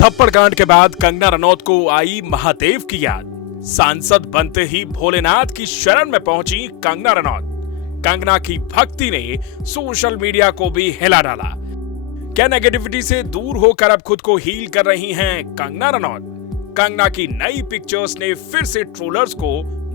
थप्पड़ कांड के बाद कंगना रनौत को आई महादेव की याद। सांसद बनते ही भोलेनाथ की शरण में पहुंची कंगना रनौत। कंगना की भक्ति ने सोशल मीडिया को भी हिला डाला। क्या नेगेटिविटी से दूर होकर अब खुद को हील कर रही हैं कंगना रनौत? कंगना की नई पिक्चर्स ने फिर से ट्रोलर्स को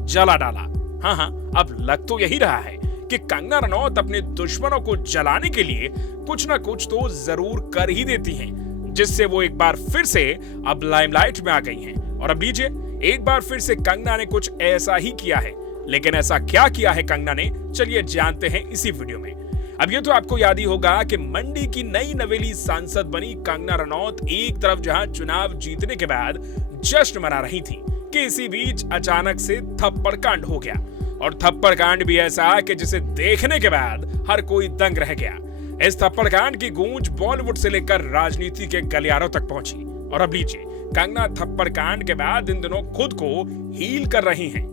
जला डाला। हाँ, अब लग तो यही रहा है कि कंगना रनौत अपने दुश्मनों को जलाने के लिए कुछ ना कुछ तो जरूर कर ही देती हैं, जिससे वो एक बार फिर से अब लाइमलाइट में आ गई हैं। और अब लीजिए, एक बार फिर से कंगना ने कुछ ऐसा ही किया है। लेकिन ऐसा क्या किया है कंगना ने, चलिए जानते हैं इसी वीडियो में। अब ये तो आपको याद ही होगा कि मंडी की नई नवेली सांसद बनी कंगना रनौत एक तरफ जहां चुनाव जीतने के बाद जश्न मना रही थी कि इसी बीच अचानक से थप्पड़ कांड हो गया। और थप्पड़ कांड भी ऐसा कि जिसे देखने के बाद हर कोई दंग रह गया। इस थप्पड़ कांड की गूंज बॉलीवुड से लेकर राजनीति के गलियारों तक पहुंची। और अब लीजिए, कंगना थप्पड़ कांड के बाद इन दिनों खुद को हील कर रही हैं।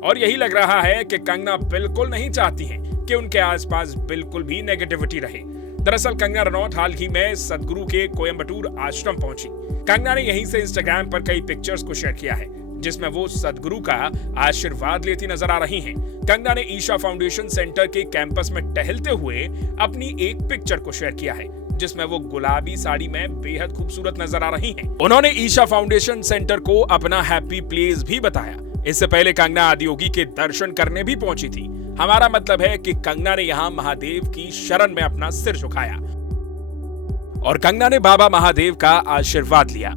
और यही लग रहा है कि कंगना बिल्कुल नहीं चाहती हैं कि उनके आसपास बिल्कुल भी नेगेटिविटी रहे। दरअसल कंगना रनौत हाल ही में सदगुरु के कोयम्बटूर आश्रम पहुंची। कंगना ने यहीं से इंस्टाग्राम पर कई पिक्चर्स को शेयर किया है, जिसमें वो सदगुरु का आशीर्वाद लेती नजर आ रही हैं। कंगना ने ईशा फाउंडेशन सेंटर के कैंपस में टहलते हुए अपनी एक पिक्चर को शेयर किया है, जिसमें वो गुलाबी साड़ी में बेहद खूबसूरत नजर आ रही हैं। उन्होंने ईशा फाउंडेशन सेंटर को अपना हैप्पी प्लेस भी बताया। इससे पहले कंगना आदियोगी के दर्शन करने भी पहुंची थी। हमारा मतलब है कि कंगना ने यहाँ महादेव की शरण में अपना सिर झुकाया और कंगना ने बाबा महादेव का आशीर्वाद लिया।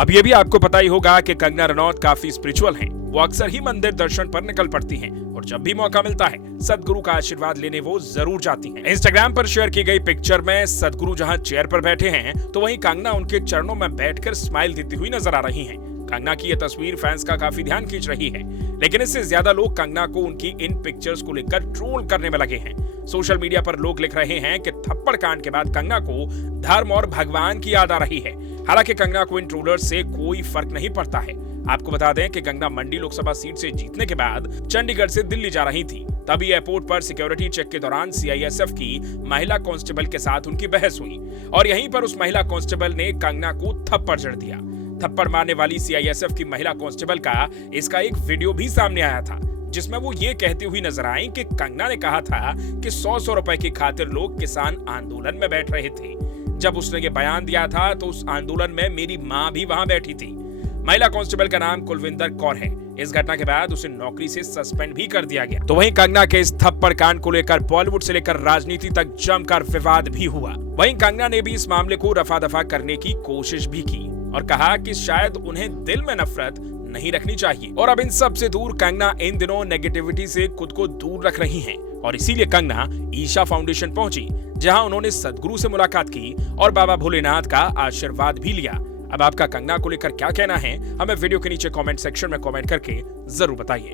अब ये भी आपको पता ही होगा कि कंगना रनौत काफी स्पिरिचुअल हैं। वो अक्सर ही मंदिर दर्शन पर निकल पड़ती हैं और जब भी मौका मिलता है सदगुरु का आशीर्वाद लेने वो जरूर जाती हैं। इंस्टाग्राम पर शेयर की गई पिक्चर में सदगुरु जहां चेयर पर बैठे हैं, तो वहीं कंगना उनके चरणों में बैठकर स्माइल देती हुई नजर आ रही हैं। कंगना की यह तस्वीर फैंस का काफी ध्यान खींच रही है, लेकिन इससे ज्यादा लोग कंगना को उनकी इन पिक्चर्स को लेकर ट्रोल करने में लगे हैं। सोशल मीडिया पर लोग लिख रहे हैं कि थप्पड़ कांड के बाद कंगना को धर्म और भगवान की याद आ रही है। हालांकि कंगना को इन ट्रोलर्स से कोई फर्क नहीं पड़ता है। आपको बता दें कि कंगना मंडी लोकसभा सीट से जीतने के बाद चंडीगढ़ से दिल्ली जा रही थी। तभी एयरपोर्ट पर सिक्योरिटी चेक के दौरान सीआईएसएफ की महिला कांस्टेबल के साथ उनकी बहस हुई और यहीं पर उस महिला कांस्टेबल ने कंगना को थप्पड़ जड़ दिया। थप्पड़ मारने वाली सीआईएसएफ की महिला कांस्टेबल का इसका एक वीडियो भी सामने आया था, जिसमें वो ये कहती हुई नजर आई कि कंगना ने कहा था कि 100 रुपए की खातिर लोग किसान आंदोलन में बैठ रहे थे। जब उसने ये बयान दिया था तो उस आंदोलन में मेरी मां भी वहां बैठी थी। महिला कांस्टेबल का नाम कुलविंदर कौर है। इस घटना के बाद उसे नौकरी से सस्पेंड भी कर दिया गया। तो वहीं कंगना के इस थप्पड़ कांड को लेकर बॉलीवुड से लेकर राजनीति तक जमकर विवाद भी हुआ। वहीं कंगना ने भी इस मामले को रफा दफा करने की कोशिश भी की और कहा कि शायद उन्हें दिल में नफरत नहीं रखनी चाहिए। और अब इन सब से दूर कंगना इन दिनों नेगेटिविटी से खुद को दूर रख रही हैं और इसीलिए कंगना ईशा फाउंडेशन पहुंची, जहां उन्होंने सदगुरु से मुलाकात की और बाबा भोलेनाथ का आशीर्वाद भी लिया। अब आपका कंगना को लेकर क्या कहना है, हमें वीडियो के नीचे कमेंट सेक्शन में कमेंट करके जरूर बताइए।